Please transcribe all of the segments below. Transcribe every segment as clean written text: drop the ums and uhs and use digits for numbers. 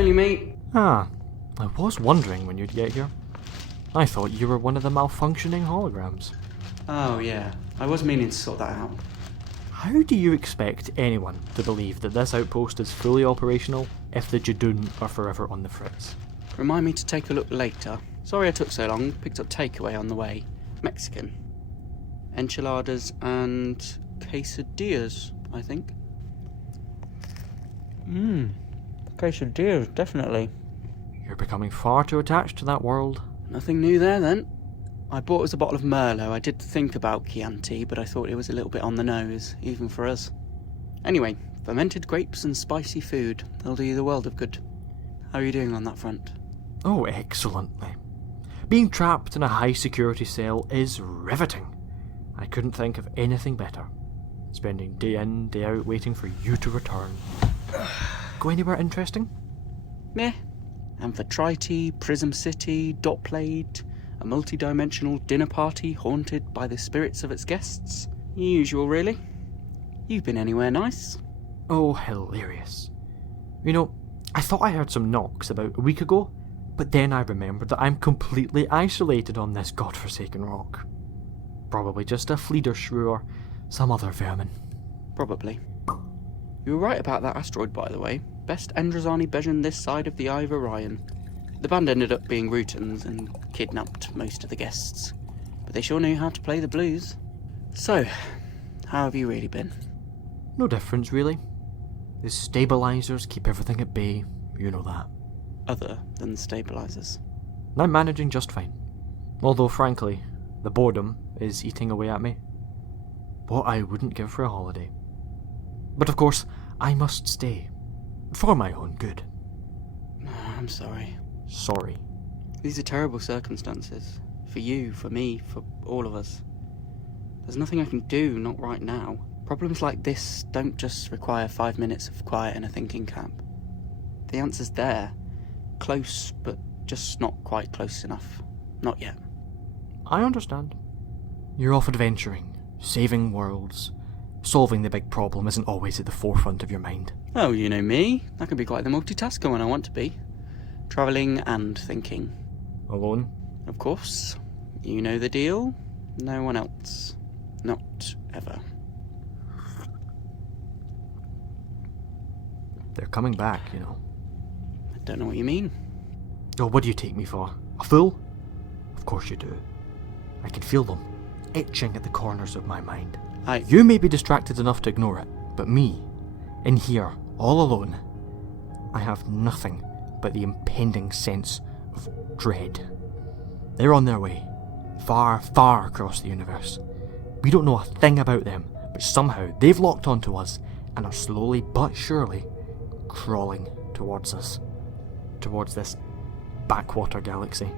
Only me. Ah, I was wondering when you'd get here. I thought you were one of the malfunctioning holograms. Oh yeah, I was meaning to sort that out. How do you expect anyone to believe that this outpost is fully operational if the Jadoon are forever on the fritz? Remind me to take a look later. Sorry I took so long, picked up takeaway on the way. Mexican. Enchiladas and quesadillas, I think. Quesadillas, definitely. You're becoming far too attached to that world. Nothing new there then. I bought us a bottle of Merlot. I did think about Chianti, but I thought it was a little bit on the nose, even for us. Anyway, fermented grapes and spicy food. They'll do you the world of good. How are you doing on that front? Oh, excellently. Being trapped in a high security cell is riveting. I couldn't think of anything better. Spending day in, day out waiting for you to return. Go anywhere interesting? Meh. Amphitrite, Prism City, Dotplate, a multi-dimensional dinner party haunted by the spirits of its guests. Usual, really. You've been anywhere nice? Oh, hilarious. You know, I thought I heard some knocks about a week ago, but then I remembered that I'm completely isolated on this godforsaken rock. Probably just a fleeder shrew or some other vermin. Probably. You were right about that asteroid, by the way. Best Endrazani Bejan this side of the Eye of Orion. The band ended up being Rootans and kidnapped most of the guests. But they sure knew how to play the blues. So, how have you really been? No difference, really. The stabilizers keep everything at bay, you know that. Other than the stabilizers. I'm managing just fine. Although, frankly, the boredom is eating away at me. What I wouldn't give for a holiday. But of course, I must stay. For my own good. I'm sorry. Sorry. These are terrible circumstances. For you, for me, for all of us. There's nothing I can do, not right now. Problems like this don't just require 5 minutes of quiet in a thinking cap. The answer's there. Close, but just not quite close enough. Not yet. I understand. You're off adventuring, saving worlds. Solving the big problem isn't always at the forefront of your mind. Oh, you know me. I can be quite the multitasker when I want to be. Travelling and thinking. Alone? Of course. You know the deal. No one else. Not ever. They're coming back, you know. I don't know what you mean. Oh, what do you take me for? A fool? Of course you do. I can feel them, itching at the corners of my mind. You may be distracted enough to ignore it, but me, in here, all alone, I have nothing but the impending sense of dread. They're on their way, far, far across the universe. We don't know a thing about them, but somehow they've locked onto us and are slowly but surely crawling towards us, towards this backwater galaxy.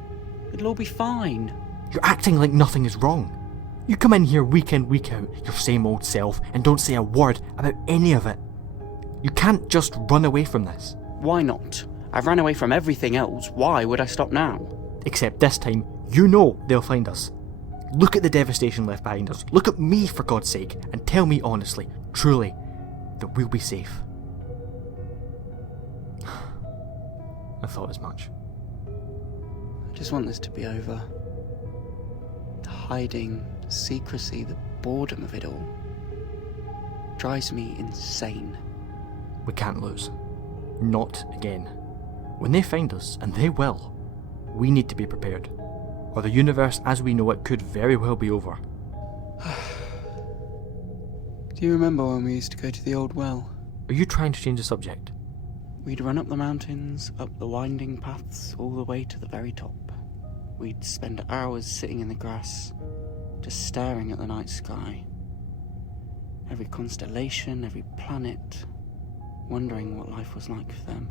It'll all be fine. You're acting like nothing is wrong. You come in here week in, week out, your same old self, and don't say a word about any of it. You can't just run away from this. Why not? I've ran away from everything else. Why would I stop now? Except this time, you know they'll find us. Look at the devastation left behind us. Look at me, for God's sake, and tell me honestly, truly, that we'll be safe. I thought as much. I just want this to be over. The hiding, secrecy, the boredom of it all drives me insane. We can't lose. Not again. When they find us, and they will, we need to be prepared, or the universe as we know it could very well be over. Do you remember when we used to go to the old well? Are you trying to change the subject? We'd run up the mountains, up the winding paths, all the way to the very top. We'd spend hours sitting in the grass, just staring at the night sky. Every constellation, every planet, wondering what life was like for them.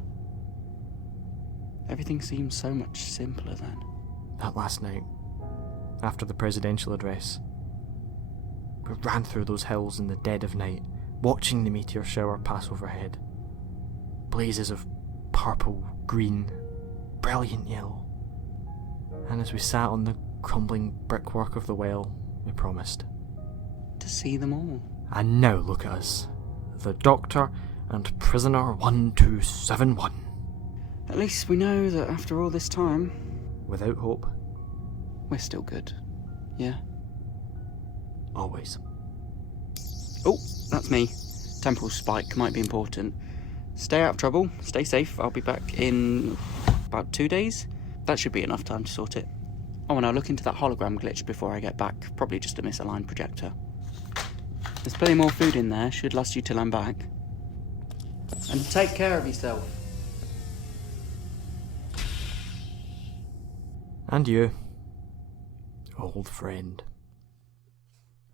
Everything seemed so much simpler then. That last night, after the presidential address, we ran through those hills in the dead of night, watching the meteor shower pass overhead. Blazes of purple, green, brilliant yellow. And as we sat on the crumbling brickwork of the well, we promised to see them all. And now look at us, the Doctor and Prisoner 1271. At least we know that after all this time, Without hope, we're still good. Yeah? always. Oh, that's me. Temple spike might be important. Stay out of trouble, stay safe. I'll be back in about 2 days. That should be enough time to sort it. Oh, and I'll look into that hologram glitch before I get back. Probably just a misaligned projector. There's plenty more food in there. Should last you till I'm back. And take care of yourself. And you, old friend.